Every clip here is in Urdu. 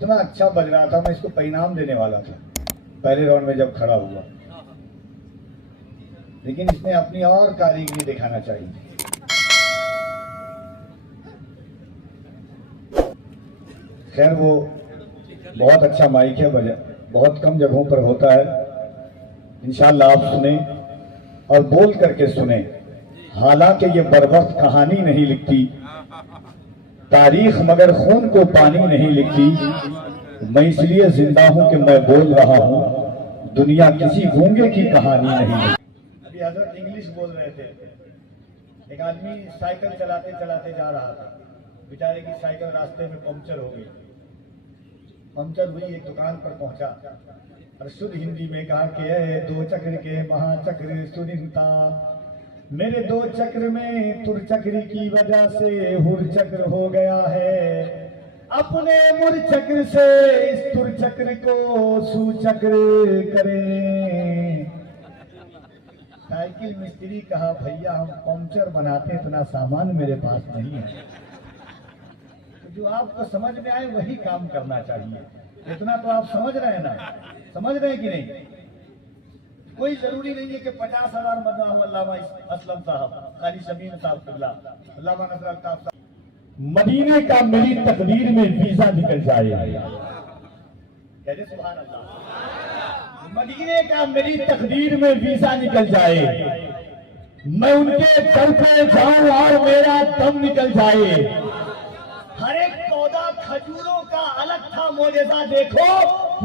اتنا اچھا بج رہا تھا، میں اس کو پینام دینے والا تھا پہلے راؤنڈ میں جب کھڑا ہوا، لیکن اس نے اپنی اور کاریگری دکھانا چاہیے۔ خیر وہ بہت اچھا مائک ہے، بہت کم جگہوں پر ہوتا ہے، انشاءاللہ آپ سنیں اور بول کر کے سنیں۔ حالانکہ یہ بروقت کہانی نہیں لکھتی تاریخ، مگر خون کو پانی نہیں لکھتی۔ میں اس لیے زندہ ہوں کہ میں بول رہا ہوں، دنیا کسی گونگے کی کہانی نہیں لکھتی۔ ابھی حضرت انگلش بول رہے تھے، ایک آدمی سائیکل چلاتے چلاتے جا رہا تھا، بیچارے کی سائیکل راستے میں پنکچر ہو گئی، پنکچر ہوئی، ایک دکان پر پہنچا اور شدھ ہندی میں کہا کہ اے دو چکر کے مہا چکر سننتا، میرے دو چکر میں تر چکری کی وجہ سے ہر چکر ہو گیا ہے، اپنے مر چکر سے اس تر چکر کو سو چکر کریں۔ سائیکل مستری کہا بھیا ہم پنکچر بناتے، اتنا سامان میرے پاس نہیں ہے، جو آپ کو سمجھ میں آئے وہی کام کرنا چاہیے۔ اتنا تو آپ سمجھ رہے ہیں نا، سمجھ رہے ہیں کہ نہیں؟ کوئی ضروری نہیں ہے کہ 50,000 مدعا ہو علامہ اسلم صاحب، خالی شمیم صاحب قبلہ، علامہ نصر الطاف صاحب۔ مدینے کا میری تقدیر میں ویزا نکل جائے، کہتے سبحان اللہ، مدینے کا میری تقدیر میں ویزا نکل جائے، میں ان کے در پہ جاؤں اور میرا دم نکل جائے، ہر ایک پودا کھجوروں کا الگ تھا معجزہ دیکھو،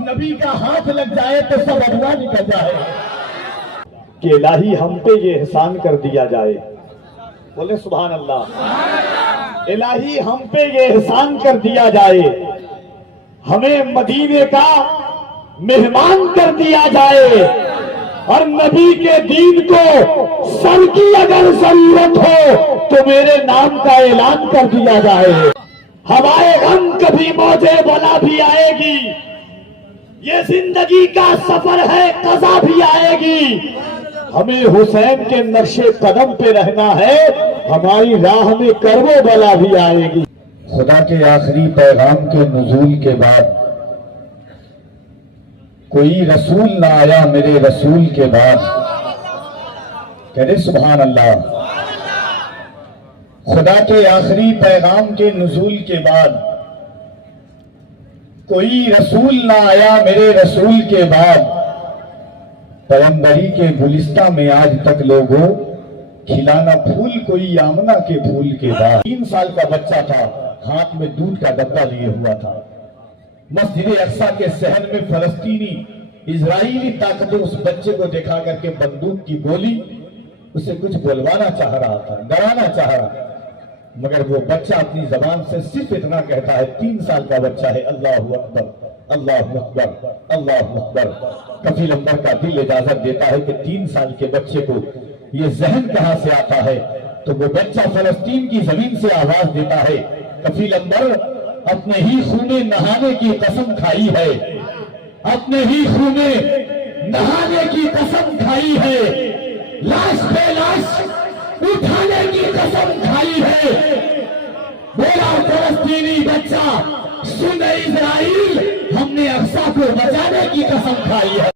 نبی کا ہاتھ لگ جائے تو سب ادوا نکل جائے، کہ الہی ہم پہ یہ احسان کر دیا جائے، بولے سبحان اللہ، الہی ہم پہ یہ احسان کر دیا جائے، ہمیں مدینے کا مہمان کر دیا جائے، اور نبی کے دین کو سر کی اگر ضرورت ہو تو میرے نام کا اعلان کر دیا جائے۔ ہوائے غم کبھی موجے بلا بھی آئے گی، یہ زندگی کا سفر ہے قضا بھی آئے گی، ہمیں حسین کے نقش قدم پہ رہنا ہے، ہماری راہ میں کرب و بلا بھی آئے گی۔ خدا کے آخری پیغام کے نزول کے بعد کوئی رسول نہ آیا میرے رسول کے بعد، کہتے سبحان اللہ، خدا کے آخری پیغام کے نزول کے بعد کوئی رسول نہ آیا میرے رسول کے بعد، پیغمبری کے گلستہ میں آج تک لوگوں کھلانا پھول کوئی آمنہ کے پھول کے بعد۔ 3 سال کا بچہ تھا، ہاتھ میں دودھ کا ڈبہ لیے ہوا تھا، مسجد اقصی کے صحن میں فلسطینی اسرائیلی طاقتیں اس بچے کو دکھا کر کے بندوق کی گولی اسے کچھ بولوانا چاہ رہا تھا، ڈرانا چاہ رہا تھا، مگر وہ بچہ اپنی زبان سے صرف اتنا کہتا ہے، 3 سال کا بچہ ہے، اللہ اکبر اللہ اکبر اللہ اکبر۔ کفیل امبر کا دل اجازت دیتا ہے کہ 3 سال کے بچے کو یہ ذہن کہاں سے آتا ہے، تو وہ بچہ فلسطین کی زمین سے آواز دیتا ہے، کفیل امبر اپنے ہی خون نہانے کی قسم کھائی ہے، اپنے ہی خون نہانے کی قسم کھائی ہے، لاش پہ لاش اٹھانے کی قسم کھائی ہے، بولا فلسطینی بچہ سن اسرائیل ہم نے اقصی کو بچانے کی قسم کھائی ہے۔